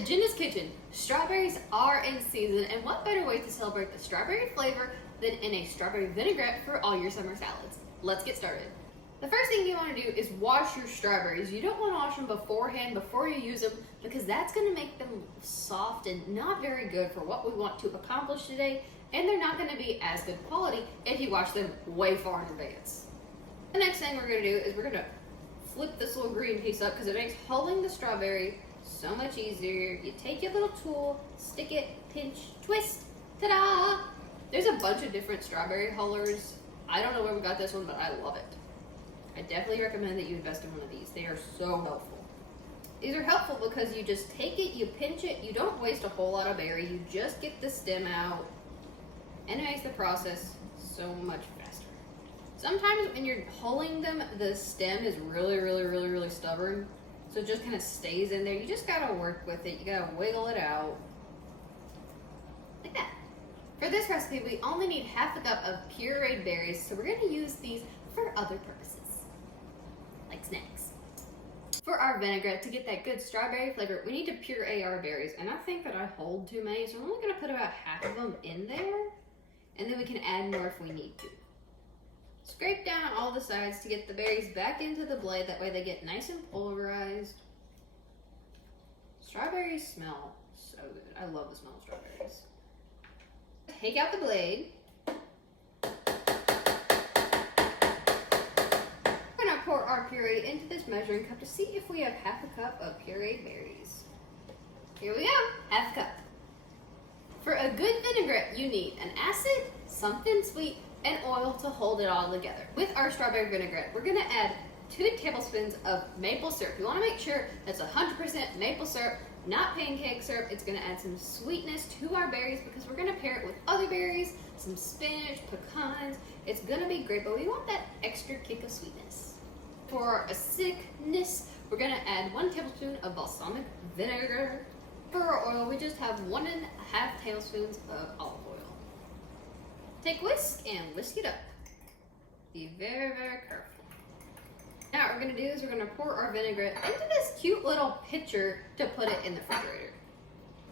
to Jenna's Kitchen. Strawberries are in season, and what better way to celebrate the strawberry flavor than in a strawberry vinaigrette for all your summer salads. Let's get started. The first thing you want to do is wash your strawberries. You don't want to wash them beforehand, before you use them, because that's going to make them soft and not very good for what we want to accomplish today, and they're not going to be as good quality if you wash them way far in advance. The next thing we're going to do is we're going to flip this little green piece up because it makes hulling the strawberry so much easier. You take your little tool, stick it, pinch, twist, ta-da! There's a bunch of different strawberry hullers. I don't know where we got this one, but I love it. I definitely recommend that you invest in one of these. They are so helpful. These are helpful because you just take it, you pinch it, you don't waste a whole lot of berry, you just get the stem out, and it makes the process so much faster. Sometimes when you're hulling them, the stem is really stubborn, so it just kind of stays in there. You just gotta work with it, you gotta wiggle it out, like that. For this recipe, we only need half a cup of pureed berries, so we're gonna use these for other purposes, like snacks. For our vinaigrette, to get that good strawberry flavor, we need to puree our berries, and I think that I hold too many, so I'm only gonna put about half of them in there, and then we can add more if we need to. Scrape down all the sides to get the berries back into the blade, that way they get nice and pulverized. Strawberries smell so good. I love the smell of strawberries. Take out the blade. We're gonna pour our puree into this measuring cup to see if we have half a cup of pureed berries. Here we go, half a cup. For a good vinaigrette, you need an acid, something sweet, and oil to hold it all together. With our strawberry vinaigrette, we're gonna add 2 tablespoons of maple syrup. You wanna make sure that's 100% maple syrup, not pancake syrup. It's gonna add some sweetness to our berries because we're gonna pair it with other berries, some spinach, pecans. It's gonna be great, but we want that extra kick of sweetness. For acidness, we're gonna add 1 tablespoon of balsamic vinegar. For our oil, we just have 1.5 tablespoons of olive oil. Take whisk and whisk it up. Be very careful. Now what we're gonna do is we're gonna pour our vinaigrette into this cute little pitcher to put it in the refrigerator.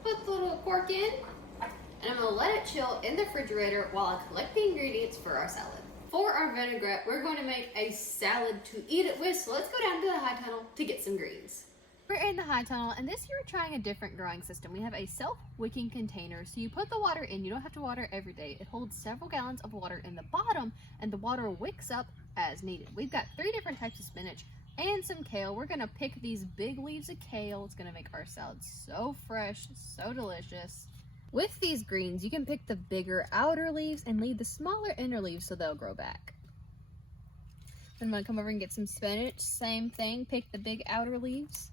Put the little cork in, and I'm gonna let it chill in the refrigerator while I collect the ingredients for our salad. For our vinaigrette, we're going to make a salad to eat it with, so let's go down to the high tunnel to get some greens. We're in the high tunnel, and this year we're trying a different growing system. We have a self-wicking container, so you put the water in. You don't have to water every day. It holds several gallons of water in the bottom, and the water wicks up as needed. We've got 3 different types of spinach and some kale. We're gonna pick these big leaves of kale. It's gonna make our salad so fresh, so delicious. With these greens, you can pick the bigger outer leaves and leave the smaller inner leaves so they'll grow back. Then I'm gonna come over and get some spinach. Same thing, pick the big outer leaves.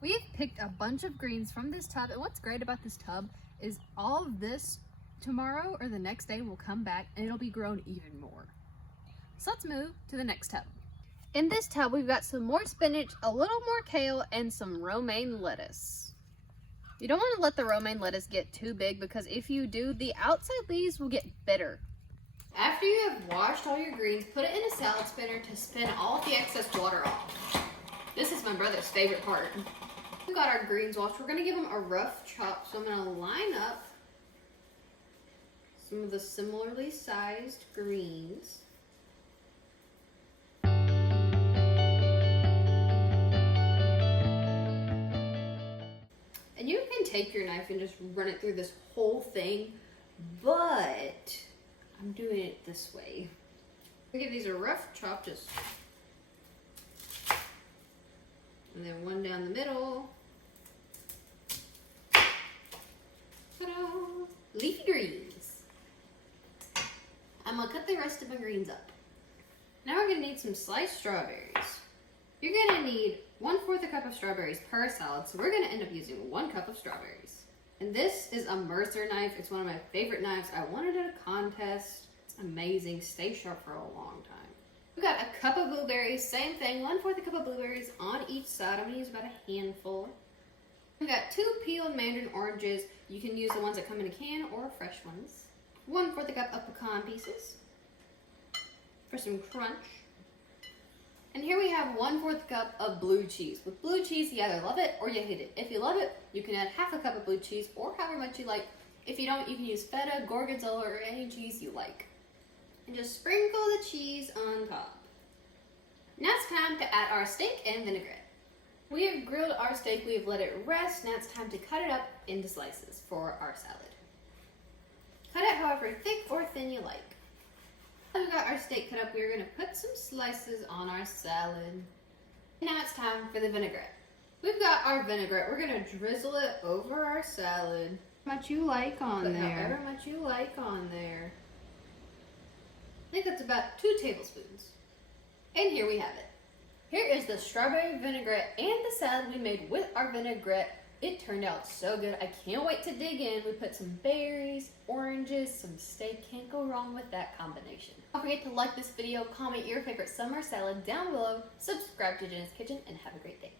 We've picked a bunch of greens from this tub, and what's great about this tub is all of this tomorrow or the next day will come back and it'll be grown even more. So let's move to the next tub. In this tub, we've got some more spinach, a little more kale, and some romaine lettuce. You don't want to let the romaine lettuce get too big because if you do, the outside leaves will get bitter. After you have washed all your greens, put it in a salad spinner to spin all the excess water off. This is my brother's favorite part. We've got our greens washed. We're gonna give them a rough chop. So I'm gonna line up some of the similarly sized greens. And you can take your knife and just run it through this whole thing, but I'm doing it this way. I'm gonna give these a rough chop, just, and then one down the middle. Ta-da! Leafy greens. I'm gonna cut the rest of my greens up. Now we're gonna need some sliced strawberries. You're gonna need 1/4 cup of strawberries per salad, so we're gonna end up using 1 cup of strawberries. And this is a Mercer knife. It's one of my favorite knives. I won it at a contest. It's amazing. Stay sharp for a long time. We've got a cup of blueberries, same thing, 1/4 cup of blueberries on each side. I'm gonna use about a handful. We've got 2 peeled mandarin oranges. You can use the ones that come in a can or fresh ones. 1/4 cup of pecan pieces for some crunch. And here we have 1/4 cup of blue cheese. With blue cheese, you either love it or you hate it. If you love it, you can add 1/2 cup of blue cheese or however much you like. If you don't, you can use feta, gorgonzola, or any cheese you like. And just sprinkle the cheese on top. Now it's time to add our steak and vinaigrette. We have grilled our steak, we have let it rest. Now it's time to cut it up into slices for our salad. Cut it however thick or thin you like. Now we've got our steak cut up, we're going to put some slices on our salad. Now it's time for the vinaigrette. We've got our vinaigrette, we're going to drizzle it over our salad. How much you like on there. However much you like on there. I think that's about 2 tablespoons. And here we have it. Here is the strawberry vinaigrette and the salad we made with our vinaigrette. It turned out so good. I can't wait to dig in. We put some berries, oranges, some steak. Can't go wrong with that combination. Don't forget to like this video, comment your favorite summer salad down below, subscribe to Jenna's Kitchen, and have a great day.